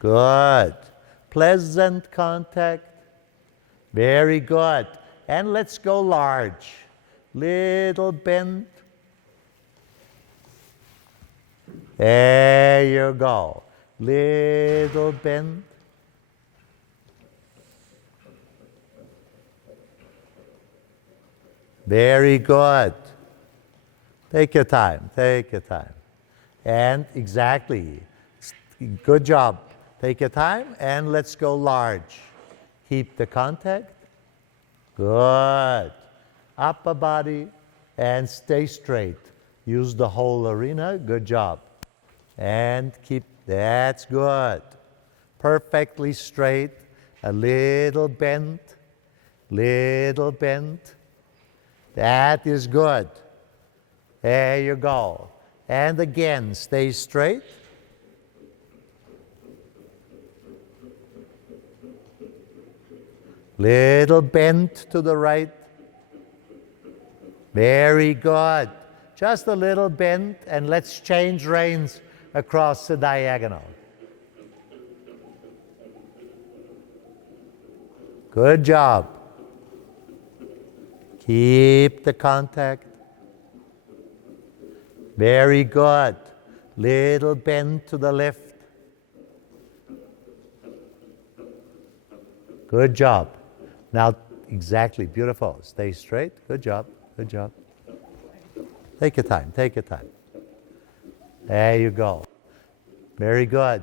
Good. Pleasant contact. Very good. And let's go large. Little bend. There you go. Little bend. Very good. Take your time. Take your time. And exactly. Good job. Take your time and let's go large. Keep the contact. Good. Upper body and stay straight. Use the whole arena. Good job. And keep, that's good. Perfectly straight. A little bent. Little bent. That is good. There you go. And again, stay straight. Little bend to the right. Very good. Just a little bend, and let's change reins across the diagonal. Good job. Keep the contact. Very good. Little bend to the left. Good job. Now, exactly, beautiful. Stay straight. Good job. Good job. Take your time. Take your time. There you go. Very good.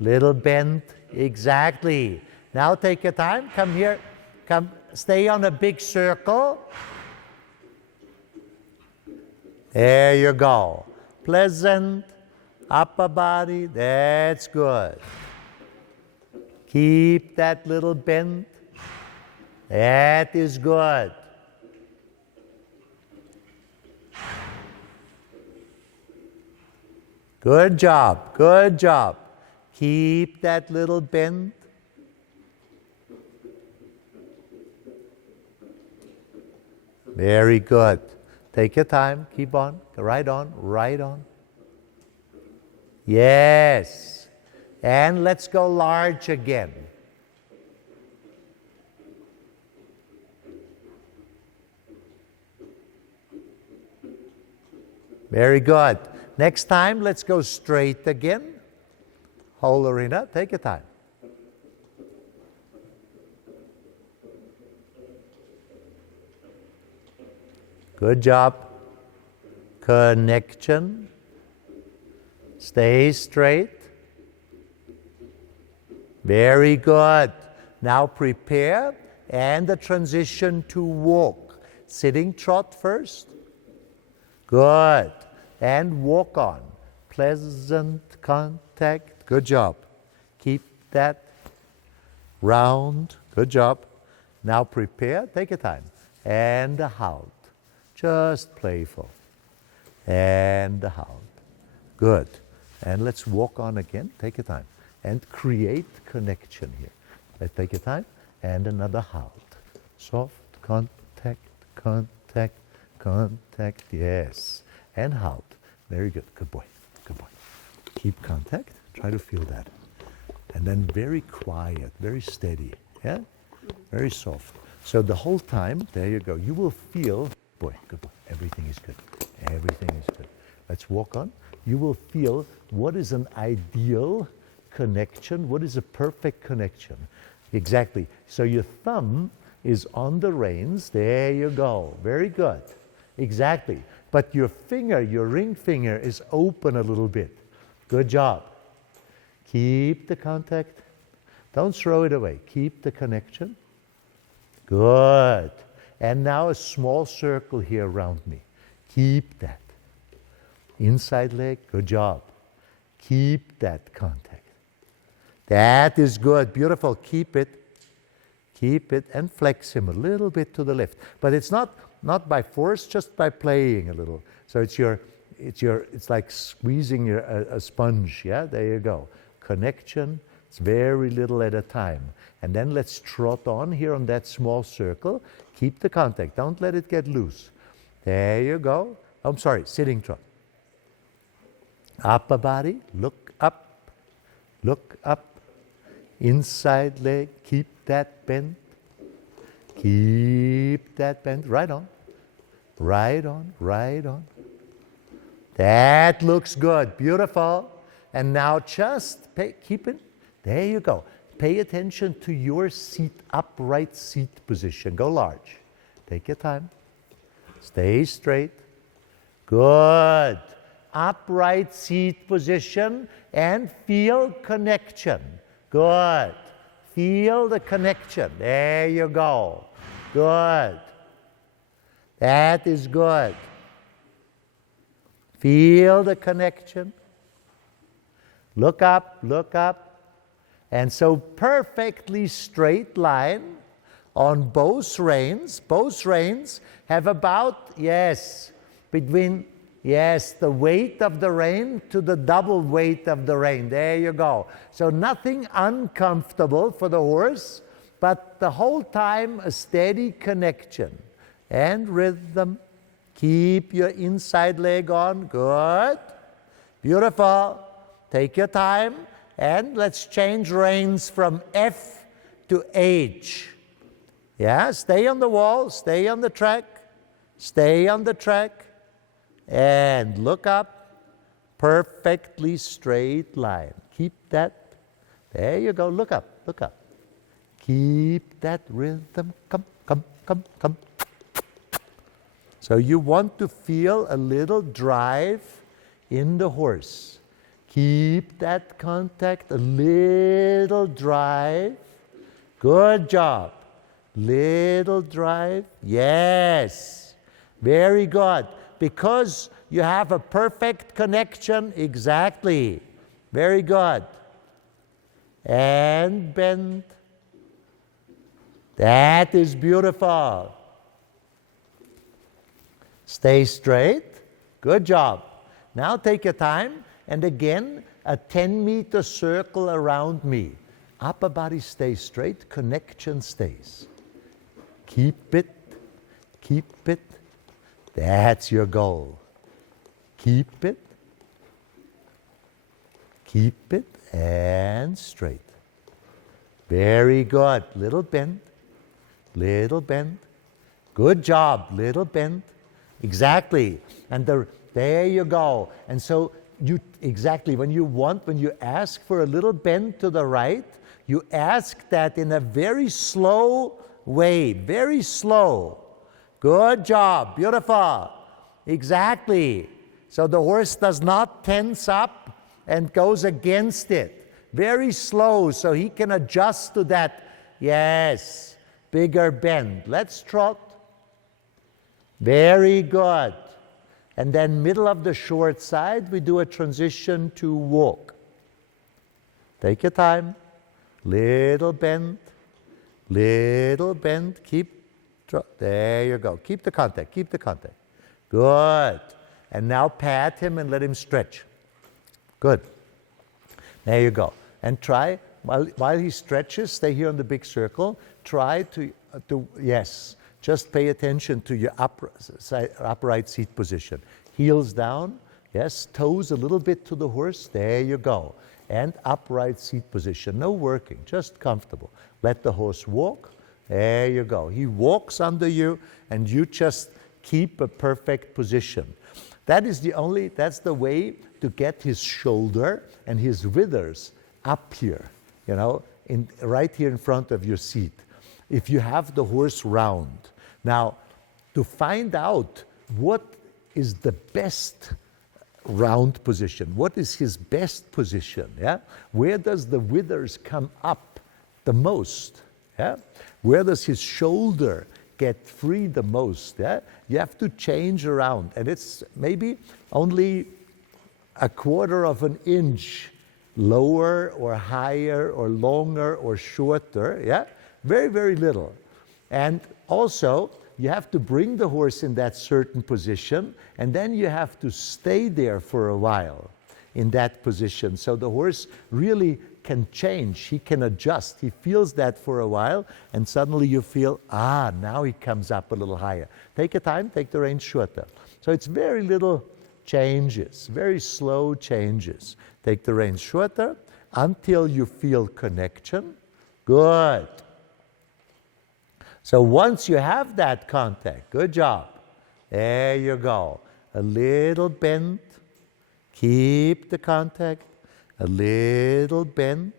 Little bend. Exactly. Now take your time. Come here. Come. Stay on a big circle. There you go. Pleasant. Upper body. That's good. Keep that little bend. That is good. Good job. Good job. Keep that little bend. Very good. Take your time. Keep on. Right on. Right on. Yes. And let's go large again. Very good. Next time, let's go straight again. Whole arena. Take your time. Good job. Connection. Stay straight. Very good. Now prepare and the transition to walk. Sitting trot first. Good. And walk on. Pleasant contact. Good job. Keep that round. Good job. Now prepare. Take your time. And a howl. Just playful. And a howl. Good. And let's walk on again. Take your time. And create connection here. Let's take your time. And another howl. Soft contact, contact, contact. Yes. And howl. Very good. Good boy. Good boy. Keep contact. Try to feel that. And then very quiet, very steady. Yeah? Very soft. So the whole time, there you go. You will feel, boy, good boy. Everything is good. Everything is good. Let's walk on. You will feel what is an ideal connection, what is a perfect connection. Exactly. So your thumb is on the reins. There you go. Very good. Exactly. But your finger, your ring finger is open a little bit. Good job. Keep the contact. Don't throw it away. Keep the connection. Good. And now a small circle here around me. Keep that. Inside leg. Good job. Keep that contact. That is good. Beautiful. Keep it. Keep it and flex him a little bit to the left. But it's not by force, just by playing a little. So it's like squeezing a sponge. Yeah, there you go. Connection. It's very little at a time. And then let's trot on here on that small circle. Keep the contact. Don't let it get loose. There you go. I'm sorry, sitting trot. Upper body, look up. Look up. Inside leg, keep that bend. Keep that bend. Right on. Right on, right on. That looks good. Beautiful. And now just keep it. There you go. Pay attention to your seat, upright seat position. Go large. Take your time. Stay straight. Good. Upright seat position and feel connection. Good. Feel the connection. There you go. Good. That is good. Feel the connection. Look up, look up. And so perfectly straight line on both reins. Both reins have about, between, the weight of the rein to the double weight of the rein. There you go. So nothing uncomfortable for the horse, but the whole time a steady connection. And rhythm. Keep your inside leg on. Good. Beautiful. Take your time. And let's change reins from F to H. Yeah, stay on the wall. Stay on the track. Stay on the track. And look up. Perfectly straight line. Keep that. There you go. Look up. Look up. Keep that rhythm. Come, come, come, come. So you want to feel a little drive in the horse. Keep that contact, a little drive. Good job. Little drive. Yes. Very good. Because you have a perfect connection. Exactly. Very good. And bend. That is beautiful. Stay straight. Good job. Now take your time and again a 10-meter circle around me. Upper body stays straight, connection stays. Keep it, keep it. That's your goal. Keep it, and straight. Very good. Little bend, little bend. Good job, little bend. Exactly. And there you go. And so when you ask for a little bend to the right, you ask that in a very slow way, very slow. Good job. Beautiful. Exactly. So the horse does not tense up and goes against it. Very slow so he can adjust to that. Yes. Bigger bend. Let's trot. Very good. And then middle of the short side, we do a transition to walk. Take your time. Little bend. Little bend. There you go. Keep the contact. Keep the contact. Good. And now pat him and let him stretch. Good. There you go. And try, while he stretches, stay here on the big circle. Try to just pay attention to your upright seat position. Heels down, yes, toes a little bit to the horse, there you go. And upright seat position, no working, just comfortable. Let the horse walk, there you go. He walks under you and you just keep a perfect position. That's the way to get his shoulder and his withers up here, right here in front of your seat. If you have the horse round. Now, to find out what is the best round position, what is his best position, where does the withers come up the most, where does his shoulder get free the most, you have to change around, and it's maybe only a quarter of an inch lower or higher or longer or shorter, very, very little. And also, you have to bring the horse in that certain position, and then you have to stay there for a while in that position. So the horse really can change, he can adjust, he feels that for a while, and suddenly you feel, now he comes up a little higher. Take your time, take the reins shorter. So it's very little changes, very slow changes. Take the reins shorter, until you feel connection. Good. So once you have that contact, good job. There you go. A little bend. Keep the contact. A little bend.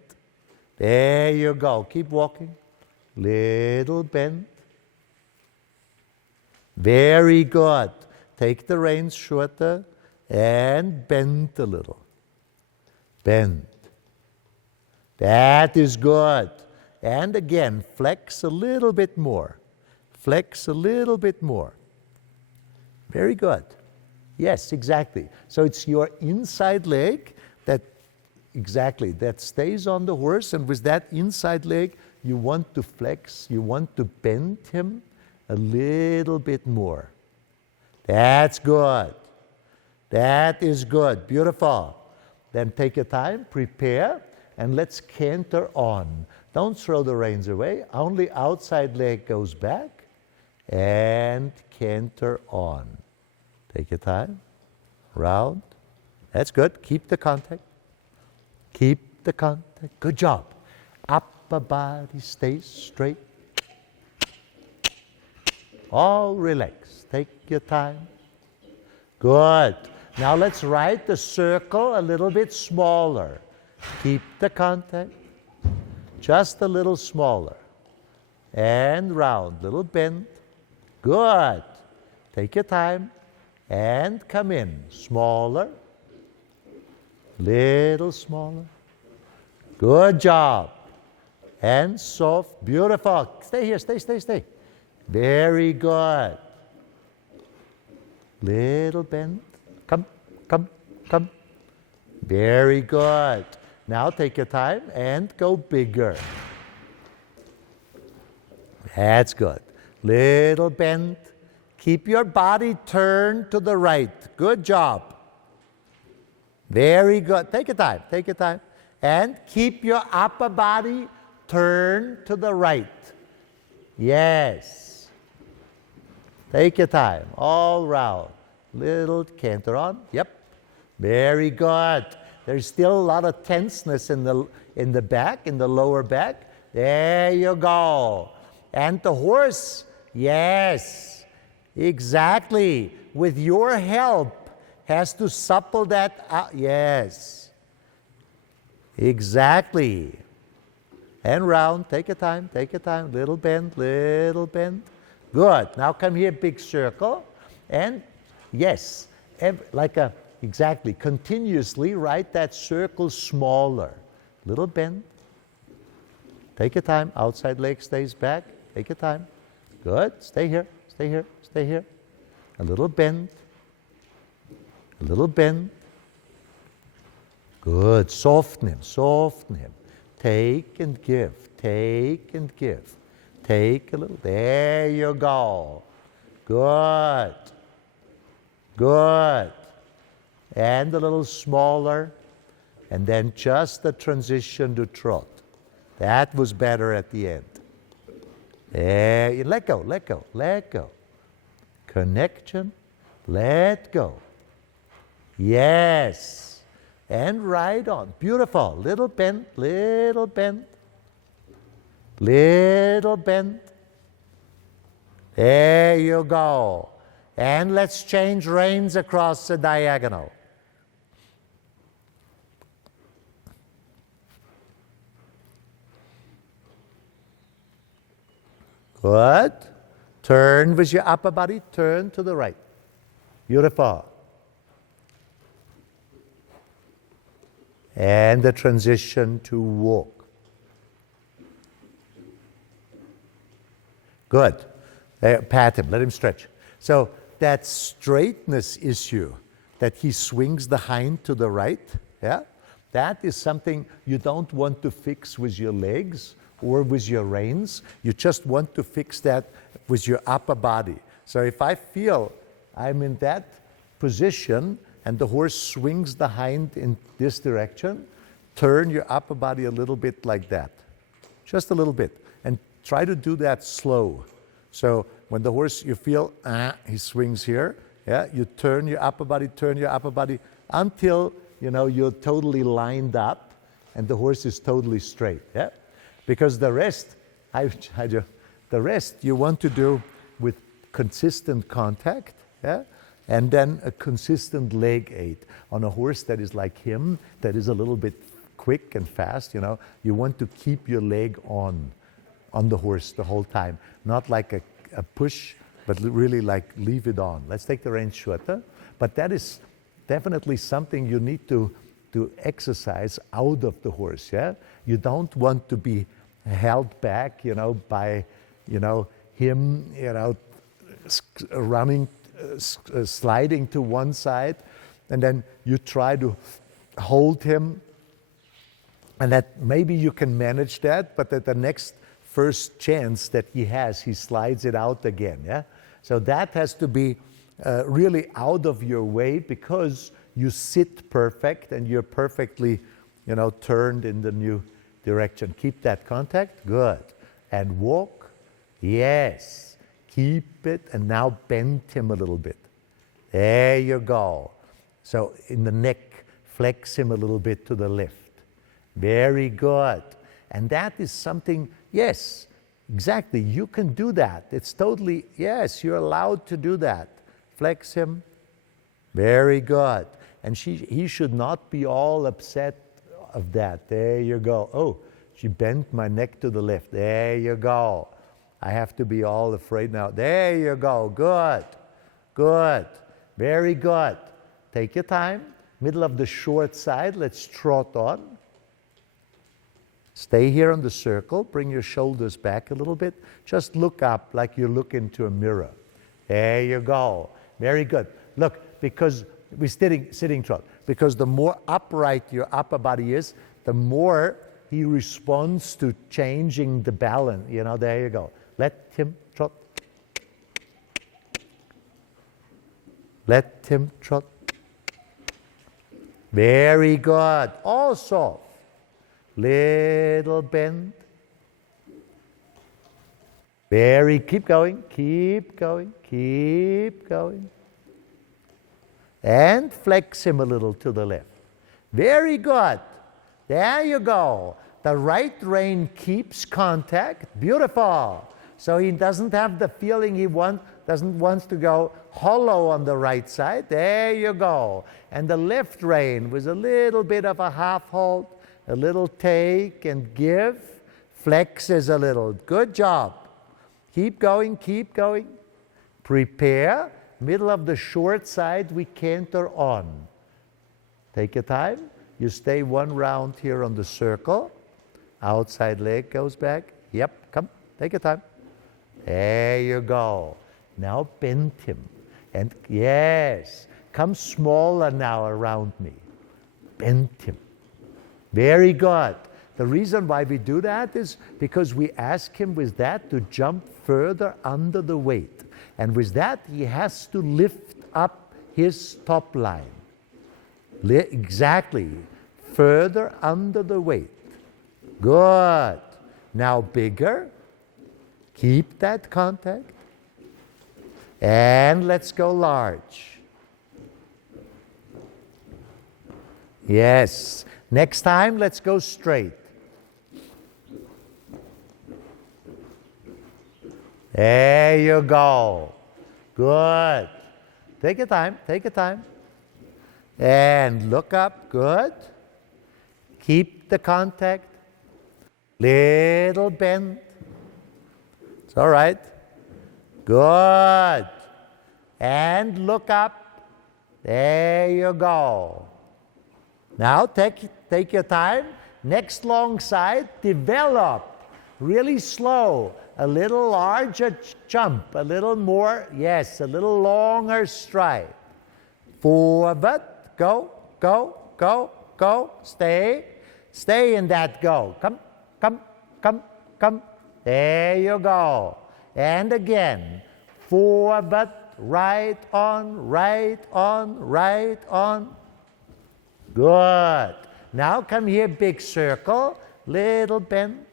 There you go. Keep walking. Little bend. Very good. Take the reins shorter and bend a little. Bend. That is good. And again, flex a little bit more. Flex a little bit more. Very good. Yes, exactly. So it's your inside leg that stays on the horse, and with that inside leg, you want to flex, you want to bend him a little bit more. That's good. That is good. Beautiful. Then take your time, prepare, and let's canter on. Don't throw the reins away. Only outside leg goes back, and canter on. Take your time. Round. That's good. Keep the contact. Keep the contact. Good job. Upper body stays straight. All relax. Take your time. Good. Now let's write the circle a little bit smaller. Keep the contact. Just a little smaller. And round. Little bend. Good. Take your time. And come in. Smaller. Little smaller. Good job. And soft. Beautiful. Stay here. Stay. Very good. Little bend. Come. Very good. Now take your time and go bigger. That's good. Little bend. Keep your body turned to the right. Good job. Very good. Take your time. And keep your upper body turned to the right. Yes. Take your time. All round. Little canter on. Yep. Very good. There's still a lot of tenseness in the back, in the lower back. There you go. And the horse, yes, exactly. With your help, has to supple that out. Yes. Exactly. And round. Take your time. Little bend. Good. Now come here, big circle. And yes, exactly. Continuously write that circle smaller. Little bend. Take your time. Outside leg stays back. Take your time. Good. Stay here. A little bend. Good. Soften him. Take and give. Take a little. There you go. Good. And a little smaller. And then just the transition to trot. That was better at the end. There, you let go. Connection, let go. Yes. And right on. Beautiful. Little bend. There you go. And let's change reins across the diagonal. Good. Turn with your upper body, turn to the right. Beautiful. And the transition to walk. Good. There, pat him, let him stretch. So that straightness issue, that he swings the hind to the right, yeah, that is something you don't want to fix with your legs or with your reins. You just want to fix that with your upper body. So if I feel I'm in that position and the horse swings the hind in this direction, turn your upper body a little bit like that. Just a little bit. And try to do that slow. So when the horse, you feel, he swings here, yeah, you turn your upper body until, you're totally lined up. and the horse is totally straight. Yeah, because the rest, the rest you want to do with consistent contact. Yeah, and then a consistent leg aid on a horse that is like him, that is a little bit quick and fast. You know, you want to keep your leg on the horse the whole time, not like a push, but really like leave it on. Let's take the reins shorter. But that is definitely something you need to exercise out of the horse. Yeah, you don't want to be held back, you know, by, you know, him, you know, running, sliding to one side, and then you try to hold him, and that maybe you can manage that, but at the next first chance that he has, he slides it out again. Yeah, so that has to be really out of your way, because you sit perfect and you're perfectly, you know, turned in the new direction. Keep that contact, good. And walk, yes. Keep it, and now bend him a little bit. There you go. So in the neck, flex him a little bit to the left. Very good. And that is something, yes, exactly, you can do that. It's totally, yes, you're allowed to do that. Flex him. Very good. And he should not be all upset of that. There you go. Oh, she bent my neck to the left. There you go. I have to be all afraid now. There you go. Good. Good. Very good. Take your time. Middle of the short side. Let's trot on. Stay here on the circle. Bring your shoulders back a little bit. Just look up like you look into a mirror. There you go. Very good. Look, because we're sitting trot. Because the more upright your upper body is, the more he responds to changing the balance. You know, there you go. Let him trot. Let him trot. Very good. Also, little bend. Keep going, keep going, keep going. And flex him a little to the left. Very good. There you go. The right rein keeps contact. Beautiful. So he doesn't have the feeling doesn't want to go hollow on the right side. There you go. And the left rein with a little bit of a half hold, a little take and give, flexes a little. Good job. Keep going, keep going. Prepare. Middle of the short side, we canter on. Take your time. You stay one round here on the circle. Outside leg goes back. Yep, come, take your time. There you go. Now bend him. And yes, come smaller now around me. Bend him. Very good. The reason why we do that is because we ask him with that to jump further under the weight. And with that, he has to lift up his top line. Exactly. Further under the weight. Good. Now bigger. Keep that contact. And let's go large. Yes. Next time, let's go straight. There you go. Good. Take your time, take your time. And look up, good. Keep the contact. Little bend. It's all right. Good. And look up. There you go. Now take your time. Next long side, develop. Really slow. A little larger jump, a little more, yes, a little longer stride. Forward, go, go, go, go, stay in that go. Come, come, come, come. There you go. And again, forward, right on, right on, right on. Good. Now come here, big circle, little bend.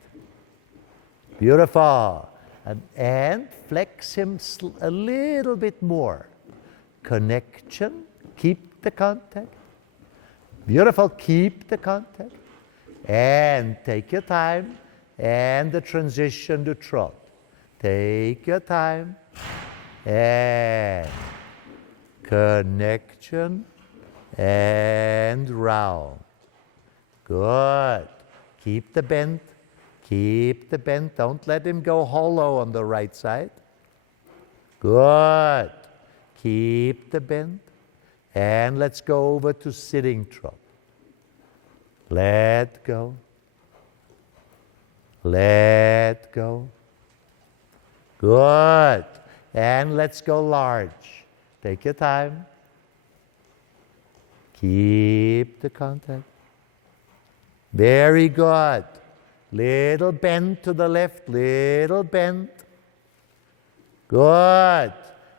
Beautiful. And flex him a little bit more. Connection. Keep the contact. Beautiful. Keep the contact. And take your time. And the transition to trot. Take your time. And connection. And round. Good. Keep the bend. Keep the bend. Don't let him go hollow on the right side. Good. Keep the bend. And let's go over to sitting trot. Let go. Let go. Good. And let's go large. Take your time. Keep the contact. Very good. Little bend to the left, little bend. Good.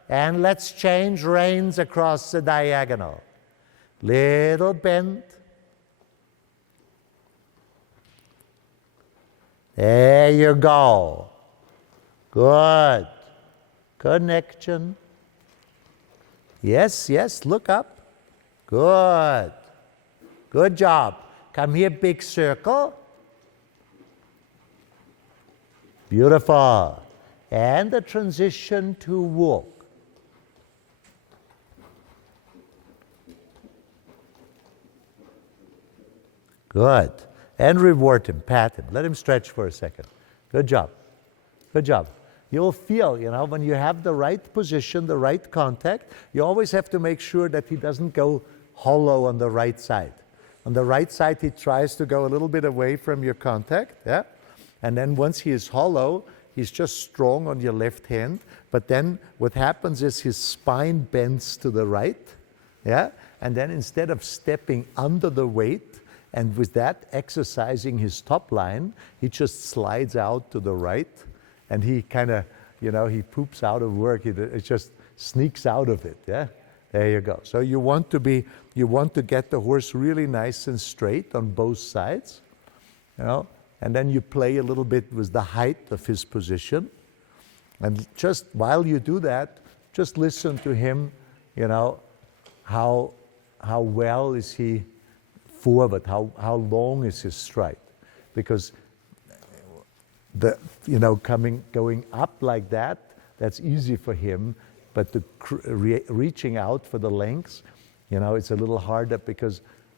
And let's change reins across the diagonal. Little bend. There you go. Good. Connection. Yes, yes, look up. Good. Good job. Come here, big circle. Beautiful. And the transition to walk. Good. And reward him, pat him. Let him stretch for a second. Good job. Good job. You'll feel, when you have the right position, the right contact, you always have to make sure that he doesn't go hollow on the right side. On the right side, he tries to go a little bit away from your contact, yeah? And then once he is hollow, he's just strong on your left hand. But then what happens is his spine bends to the right, yeah? And then instead of stepping under the weight, and with that exercising his top line, he just slides out to the right, and he kind of, he poops out of work. It just sneaks out of it, yeah? There you go. So you want to get the horse really nice and straight on both sides, and then you play a little bit with the height of his position. And just while you do that, just listen to him, how well is he forward, how long is his stride. Because going up like that, that's easy for him, but reaching out for the lengths, it's a little harder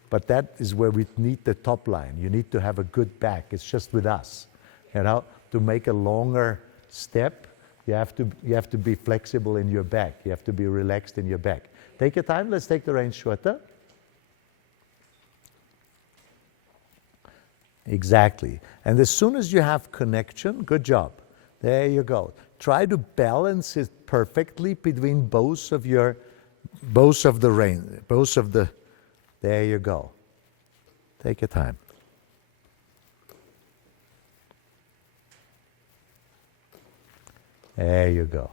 but that is where we need the top line. You need to have a good back. It's just with us, to make a longer step, you have to be flexible in your back. You have to be relaxed in your back. Take your time. Let's take the reins shorter. Exactly. And as soon as you have connection, good job. There you go. Try to balance it perfectly between both of the reins, there you go. Take your time. There you go.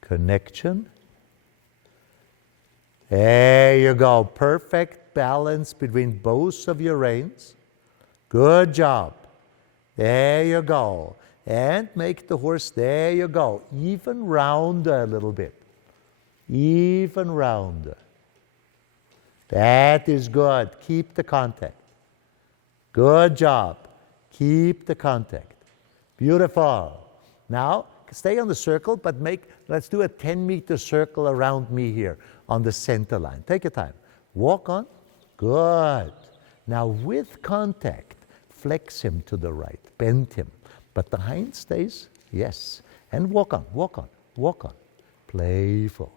Connection. There you go. Perfect balance between both of your reins. Good job. There you go. And make the horse, there you go, even rounder a little bit. Even rounder. That is good. Keep the contact. Good job. Keep the contact. Beautiful. Now, stay on the circle, but let's do a 10-meter circle around me here on the center line. Take your time. Walk on. Good. Now, with contact, flex him to the right. Bend him. But the hind stays, yes. And walk on, walk on, walk on. Playful.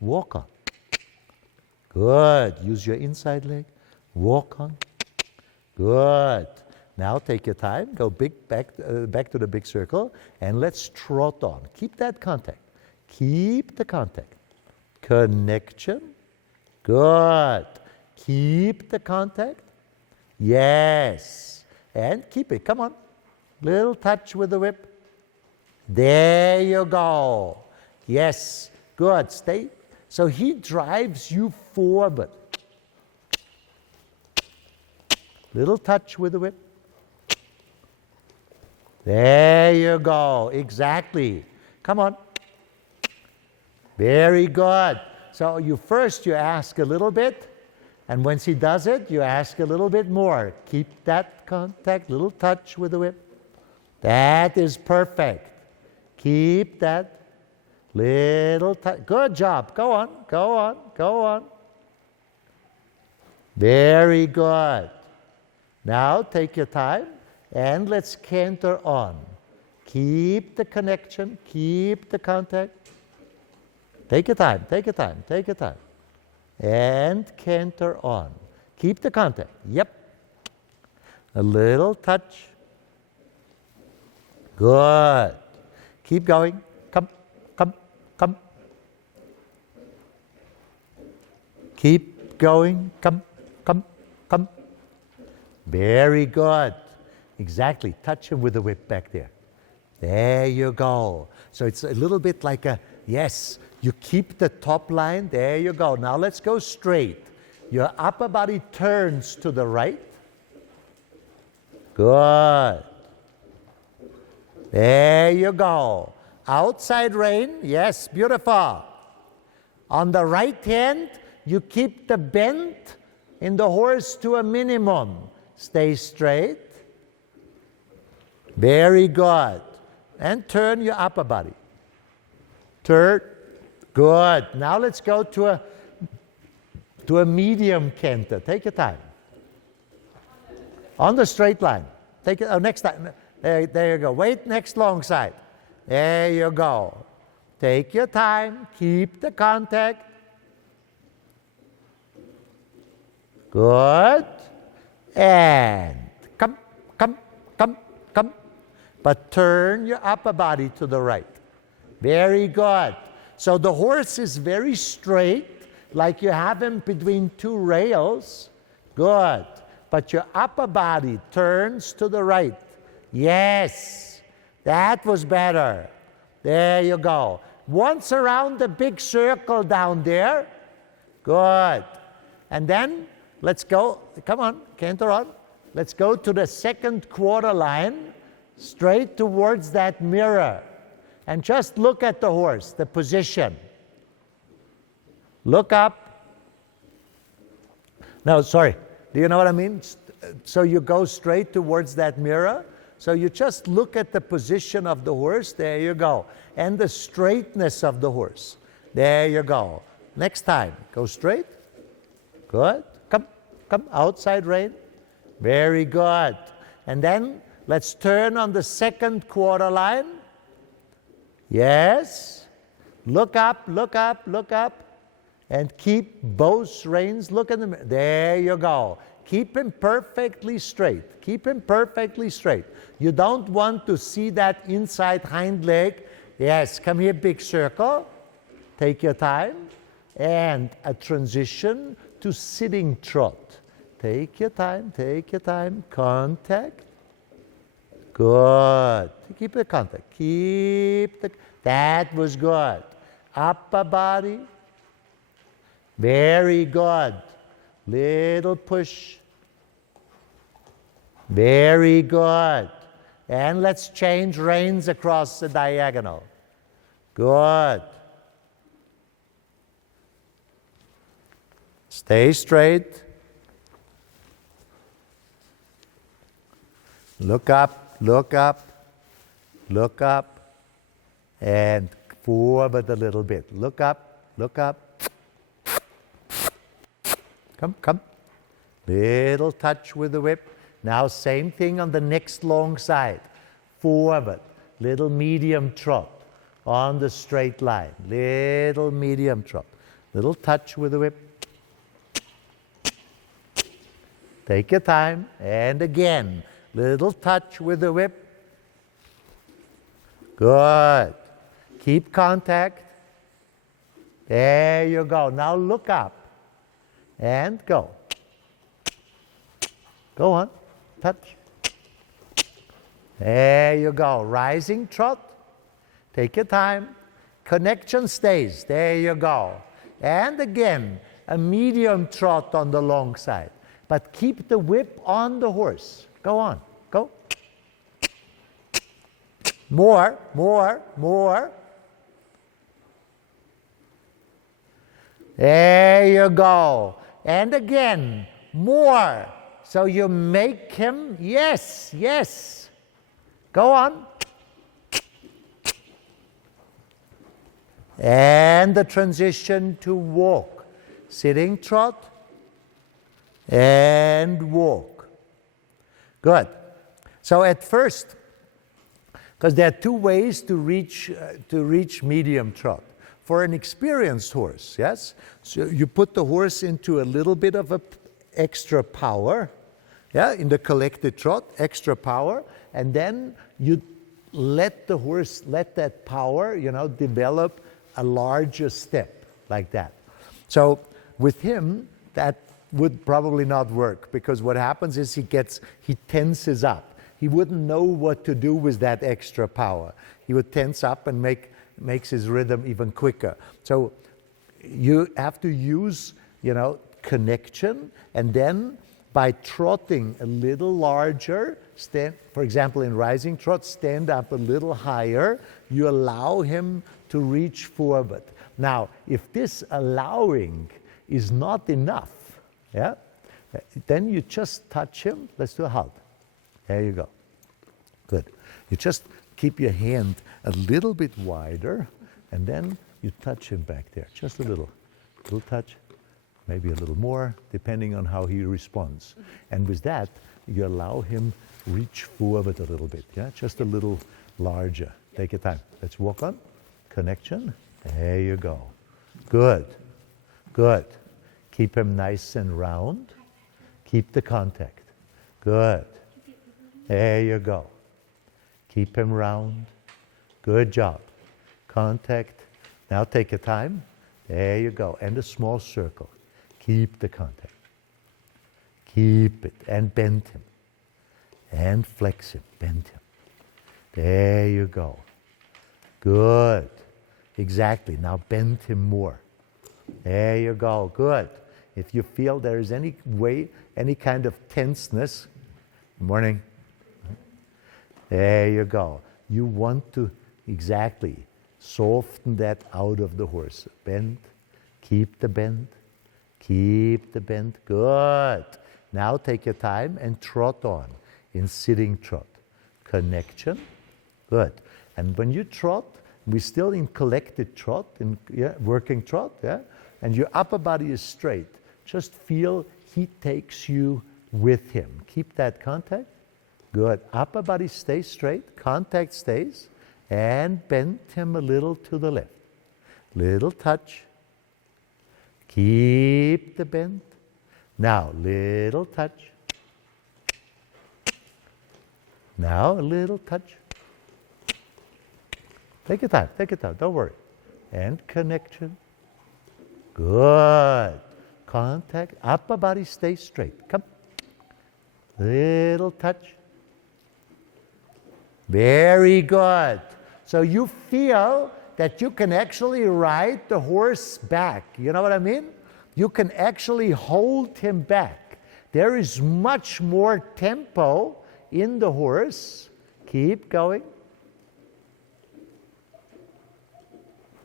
Walk on. Good. Use your inside leg. Walk on. Good. Now take your time. Go back to the big circle. And let's trot on. Keep that contact. Keep the contact. Connection. Good. Keep the contact. Yes. And keep it. Come on. Little touch with the whip. There you go. Yes. Good. Stay. So he drives you forward. Little touch with the whip. There you go. Exactly. Come on. Very good. So you ask a little bit, And once he does it, you ask a little bit more. Keep that contact, little touch with the whip. That is perfect. Keep that little touch. Good job. Go on, go on, go on. Very good. Now take your time and let's canter on. Keep the connection, keep the contact. Take your time, take your time, take your time. And canter on. Keep the contact. Yep. A little touch. Good. Keep going. Come, come, come. Keep going. Come, come, come. Very good. Exactly. Touch him with the whip back there. There you go. So it's a little bit like a, yes, you keep the top line. There you go. Now let's go straight. Your upper body turns to the right. Good. There you go. Outside rein. Yes, beautiful. On the right hand, you keep the bend in the horse to a minimum. Stay straight. Very good. And turn your upper body. Turn. Good. Now let's go to a medium canter. Take your time. On the straight line. Take it. Oh, next time. There you go. Wait, next long side. There you go. Take your time. Keep the contact. Good. And come, come, come, come. But turn your upper body to the right. Very good. So the horse is very straight, like you have him between two rails. Good. But your upper body turns to the right. Yes. That was better. There you go. Once around the big circle down there. Good. And then let's go. Come on, canter on. Let's go to the second quarter line, straight towards that mirror. And just look at the horse, the position. Look up. No, sorry. Do you know what I mean? So you go straight towards that mirror. So you just look at the position of the horse. There you go. And the straightness of the horse. There you go. Next time, go straight. Good. Come, come, outside rein. Very good. And then let's turn on the second quarter line. Yes. Look up, look up, look up. And keep both reins. Look in the mirror. There you go. Keep him perfectly straight. Keep him perfectly straight. You don't want to see that inside hind leg. Yes, come here, big circle. Take your time. And a transition to sitting trot. Take your time, take your time. Contact. Good. Keep the contact. Keep the... That was good. Upper body. Very good. Little push. Very good. And let's change reins across the diagonal. Good. Stay straight. Look up, look up, look up. And forward a little bit. Look up, look up. Come, come. Little touch with the whip. Now same thing on the next long side. Forward. Little medium trot on the straight line. Little medium trot. Little touch with the whip. Take your time. And again, little touch with the whip. Good. Keep contact. There you go. Now look up. And go. Go on. Touch. There you go. Rising trot. Take your time. Connection stays. There you go. And again, a medium trot on the long side. But keep the whip on the horse. Go on. Go. More, more, more. There you go. And again, more. So you make him, yes, yes. Go on. And the transition to walk. Sitting trot and walk. Good. So at first, because there are two ways to reach medium trot. For an experienced horse, yes? So you put the horse into a little bit of extra power, yeah, in the collected trot, extra power, and then you let the horse, let that power, develop a larger step, like that. So with him, that would probably not work, because what happens is he tenses up. He wouldn't know what to do with that extra power. He would tense up and makes his rhythm even quicker. So you have to use, connection, and then by trotting a little larger, for example, in rising trot, stand up a little higher, you allow him to reach forward. Now, if this allowing is not enough, yeah, then you just touch him. Let's do a halt. There you go. Good. You just keep your hand a little bit wider, and then you touch him back there. Just a little touch, maybe a little more, depending on how he responds. And with that, you allow him reach forward a little bit, yeah? Just a little larger. Take your time. Let's walk on. Connection. There you go. Good. Good. Keep him nice and round. Keep the contact. Good. There you go. Keep him round. Good job. Contact. Now take your time. There you go. And a small circle. Keep the contact. Keep it. And bend him. And flex him. Bend him. There you go. Good. Exactly. Now bend him more. There you go. Good. If you feel there is any kind of tenseness, good morning. There you go. You want to exactly soften that out of the horse. Bend. Keep the bend. Keep the bend. Good. Now take your time and trot on in sitting trot. Connection. Good. And when you trot, we're still in collected trot, in working trot, yeah? And your upper body is straight. Just feel he takes you with him. Keep that contact. Good. Upper body stays straight, contact stays, and bend him a little to the left. Little touch. Keep the bend. Now, little touch. Now, a little touch. Take your time, don't worry. And connection. Good. Contact. Upper body stays straight. Come. Little touch. Very good. So you feel that you can actually ride the horse back. You know what I mean? You can actually hold him back. There is much more tempo in the horse. Keep going.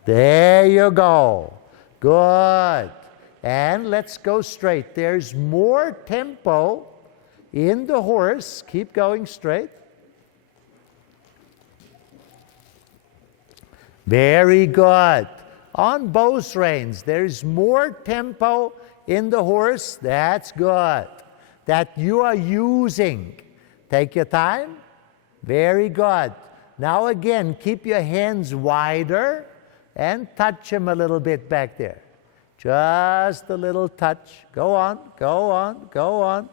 There you go. Good. And let's go straight. There's more tempo in the horse. Keep going straight. Very good. On both reins, there's more tempo in the horse. That's good. That you are using. Take your time. Very good. Now again, keep your hands wider and touch him a little bit back there. Just a little touch. Go on, go on, go on.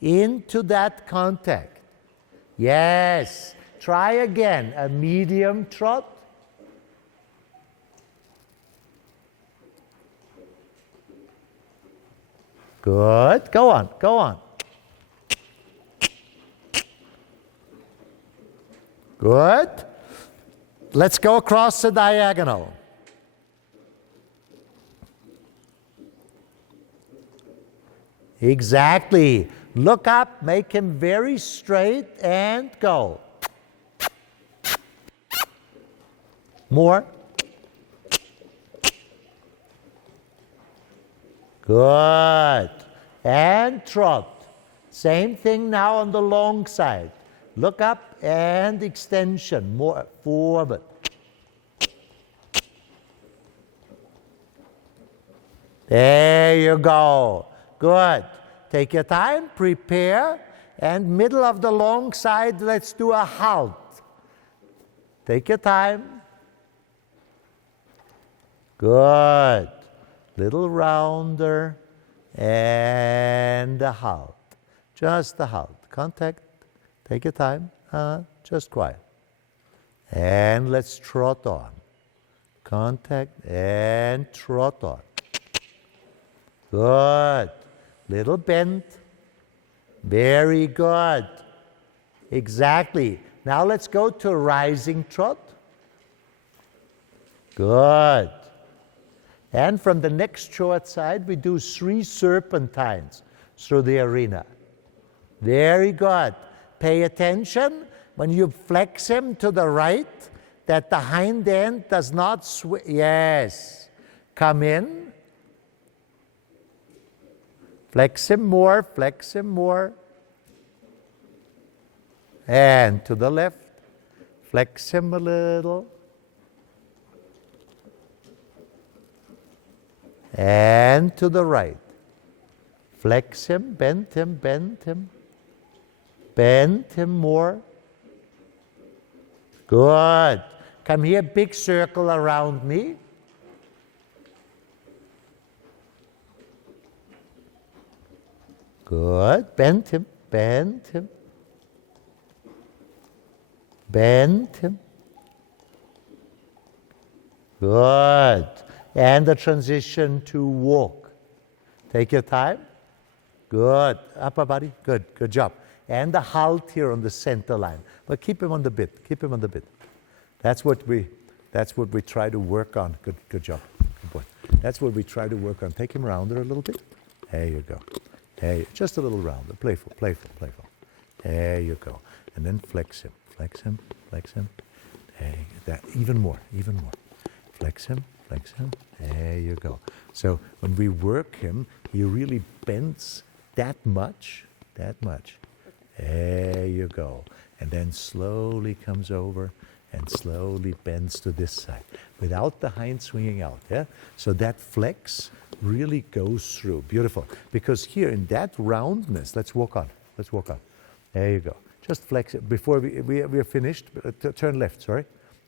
Into that contact. Yes. Try again. A medium trot. Good. Go on, go on. Good. Let's go across the diagonal. Exactly. Look up, make him very straight, and go. More. Good. And trot. Same thing now on the long side. Look up and extension. More forward. There you go. Good. Take your time, prepare, and middle of the long side, let's do a halt. Take your time. Good. Little rounder and a halt. Just a halt. Contact. Take your time. Just quiet. And let's trot on. Contact and trot on. Good. Little bend. Very good. Exactly. Now let's go to rising trot. Good. And from the next short side, we do 3 serpentines through the arena. Very good. Pay attention when you flex him to the right, that the hind end does not swing. Yes. Come in. Flex him more, flex him more. And to the left. Flex him a little. And to the right. Flex him, bend him, bend him. Bend him more. Good. Come here, big circle around me. Good. Bend him, bend him. Bend him. Good. And the transition to walk. Take your time. Good. Upper body. Good. Good job. And the halt here on the center line. But keep him on the bit. Keep him on the bit. That's what we try to work on. Good job. Good boy. That's what we try to work on. Take him rounder a little bit. There you go. Hey, just a little rounder. Playful, playful, playful. There you go. And then flex him. Flex him. Flex him. Hey, that even more. Even more. Flex him. Flex him. There you go. So when we work him, he really bends that much. That much. There you go. And then slowly comes over and slowly bends to this side without the hind swinging out. Yeah? So that flex really goes through. Beautiful. Because here in that roundness, let's walk on. Let's walk on. There you go. Just flex it. Before we're finished, turn left, sorry.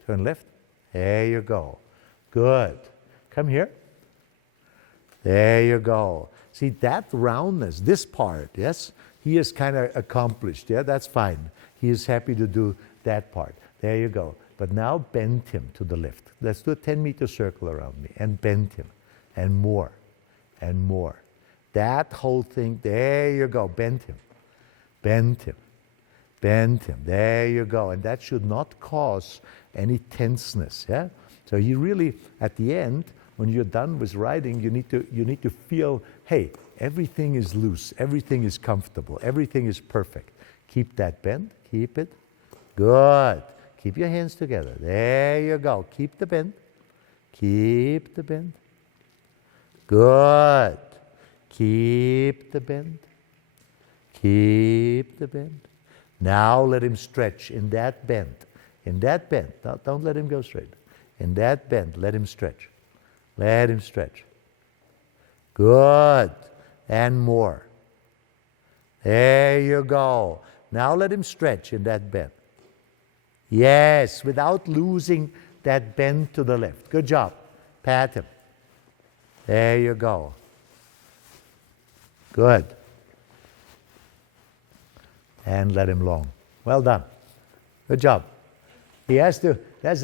Turn left. There you go. Good. Come here. There you go. See that roundness, this part, yes? He is kind of accomplished, yeah? That's fine. He is happy to do that part. There you go. But now bend him to the left. Let's do a 10-meter circle around me and bend him. And more. And more. That whole thing, there you go. Bend him. Bend him. Bend him. There you go. And that should not cause any tenseness, yeah? So you really, at the end, when you're done with riding, you need to feel, hey, everything is loose, everything is comfortable, everything is perfect. Keep that bend, keep it. Good. Keep your hands together. There you go. Keep the bend. Keep the bend. Good. Keep the bend. Keep the bend. Now let him stretch in that bend. In that bend. Don't let him go straight. In that bend, let him stretch. Let him stretch. Good. And more. There you go. Now let him stretch in that bend. Yes, without losing that bend to the left. Good job. Pat him. There you go. Good. And let him long. Well done. Good job. He has to, that's